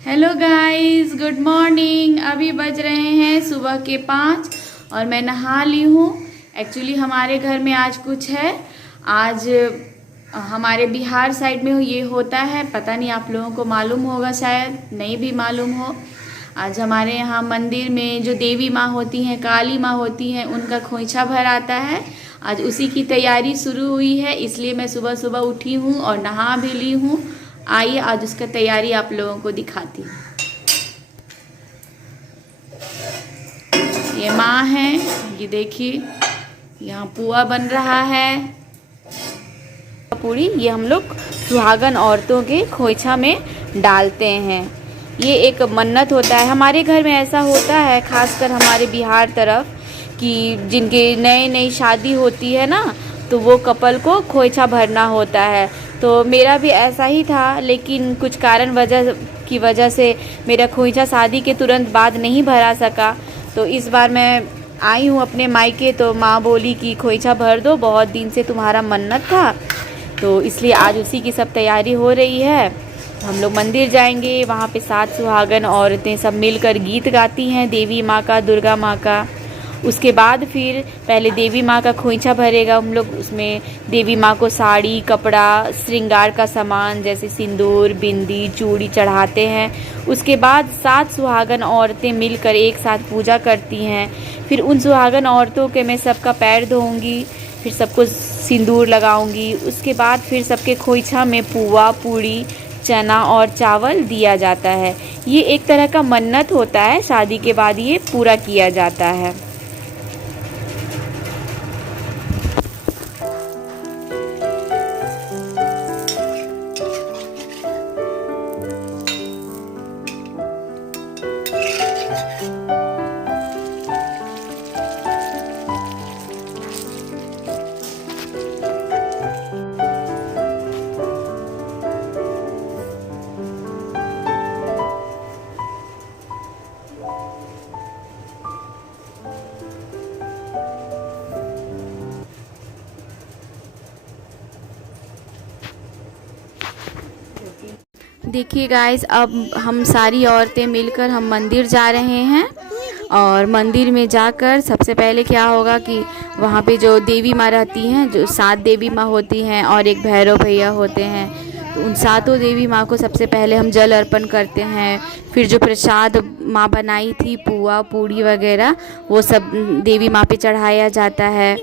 Hello guys, good morning. अभी बज रहे हैं सुबह के 5 और मैं नहा ली हूँ। एक्चुअली हमारे घर में आज कुछ है। आज हमारे बिहार साइड में ये होता है, पता नहीं आप लोगों को मालूम होगा, शायद नहीं भी मालूम हो। आज हमारे यहाँ मंदिर में जो देवी माँ होती हैं, काली माँ होती हैं, उनका खोइछा भर आता है। आज उसी की तैयारी शुरू हुई है, इसलिए मैं सुबह सुबह उठी हूँ और नहा भी ली हूँ। आइए आज उसका तैयारी आप लोगों को दिखाती हूँ। ये माँ है, ये देखिए यहाँ पुआ बन रहा है। पूरी ये हम लोग सुहागन औरतों के खोइछा में डालते हैं। ये एक मन्नत होता है, हमारे घर में ऐसा होता है, खासकर हमारे बिहार तरफ, कि जिनके नई नई शादी होती है ना, तो वो कपल को खोइछा भरना होता है। तो मेरा भी ऐसा ही था, लेकिन कुछ कारण की वजह से मेरा खोइछा शादी के तुरंत बाद नहीं भरा सका। तो इस बार मैं आई हूँ अपने मायके, तो माँ बोली कि खोइछा भर दो, बहुत दिन से तुम्हारा मन्नत था। तो इसलिए आज उसी की सब तैयारी हो रही है। हम लोग मंदिर जाएंगे, वहाँ पे 7 सुहागन औरतें सब मिलकर गीत गाती हैं देवी माँ का, दुर्गा माँ का। उसके बाद फिर पहले देवी माँ का खोइछा भरेगा हम लोग। उसमें देवी माँ को साड़ी, कपड़ा, श्रृंगार का सामान जैसे सिंदूर, बिंदी, चूड़ी चढ़ाते हैं। उसके बाद 7 सुहागन औरतें मिलकर एक साथ पूजा करती हैं। फिर उन सुहागन औरतों के मैं सबका पैर धोऊंगी, फिर सबको सिंदूर लगाऊंगी। उसके बाद फिर सबके खोइछा में पुआ, पूड़ी, चना और चावल दिया जाता है। ये एक तरह का मन्नत होता है, शादी के बाद ये पूरा किया जाता है। देखिए गाइस, अब हम सारी औरतें मिलकर हम मंदिर जा रहे हैं। और मंदिर में जाकर सबसे पहले क्या होगा कि वहाँ पे जो देवी माँ रहती हैं, जो 7 देवी माँ होती हैं और एक भैरव भैया होते हैं, तो उन 7 देवी माँ को सबसे पहले हम जल अर्पण करते हैं। फिर जो प्रसाद माँ बनाई थी, पुआ, पूड़ी वगैरह, वो सब देवी माँ पे चढ़ाया जाता है।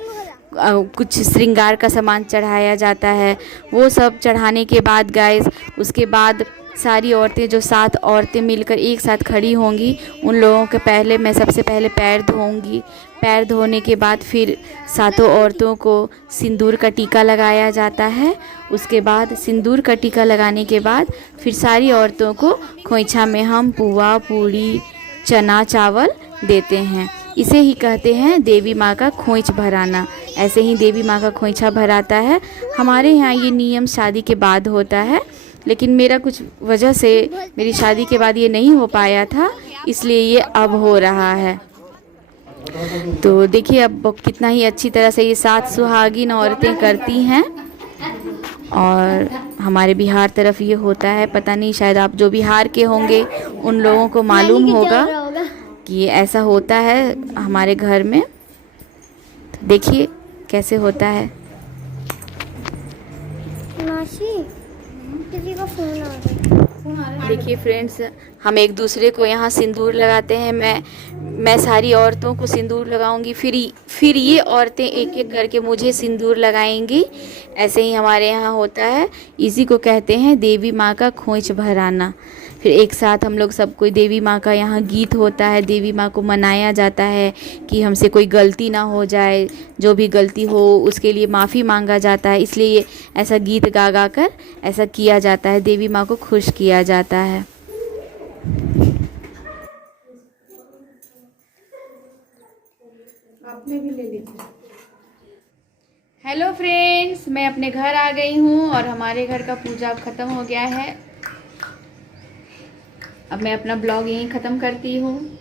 कुछ श्रृंगार का सामान चढ़ाया जाता है। वो सब चढ़ाने के बाद गाइस, उसके बाद सारी औरतें, जो 7 औरतें मिलकर एक साथ खड़ी होंगी, उन लोगों के पहले मैं सबसे पहले पैर धोऊंगी। पैर धोने के बाद फिर 7 औरतों को सिंदूर का टीका लगाया जाता है। उसके बाद सिंदूर का टीका लगाने के बाद फिर सारी औरतों को खोइछा में हम पुआ, पूड़ी, चना, चावल देते हैं। इसे ही कहते हैं देवी माँ का खोइछ भराना। ऐसे ही देवी माँ का खोइछा भराता है। हमारे यहाँ ये नियम शादी के बाद होता है, लेकिन मेरा कुछ वजह से मेरी शादी के बाद ये नहीं हो पाया था, इसलिए ये अब हो रहा है। तो देखिए अब कितना ही अच्छी तरह से ये 7 सुहागिन औरतें करती हैं। और हमारे बिहार तरफ ये होता है, पता नहीं शायद आप जो बिहार के होंगे उन लोगों को मालूम होगा कि ऐसा होता है हमारे घर में। तो देखिए कैसे होता है। किसी का फोन आ रहा है। देखिए फ्रेंड्स, हम एक दूसरे को यहाँ सिंदूर लगाते हैं। मैं सारी औरतों को सिंदूर लगाऊंगी, फिर ये औरतें एक एक करके मुझे सिंदूर लगाएंगी। ऐसे ही हमारे यहाँ होता है। इसी को कहते हैं देवी माँ का खोइछ भराना। फिर एक साथ हम लोग सब कोई देवी माँ का यहाँ गीत होता है, देवी माँ को मनाया जाता है कि हमसे कोई गलती ना हो जाए, जो भी गलती हो उसके लिए माफ़ी मांगा जाता है। इसलिए ऐसा गीत गा गा कर ऐसा किया जाता है, देवी माँ को खुश किया जाता है। आपने भी ले लीजिए। हेलो फ्रेंड्स, मैं अपने घर आ गई हूँ और हमारे घर का पूजा ख़त्म हो गया है। अब मैं अपना ब्लॉग यहीं ख़त्म करती हूँ।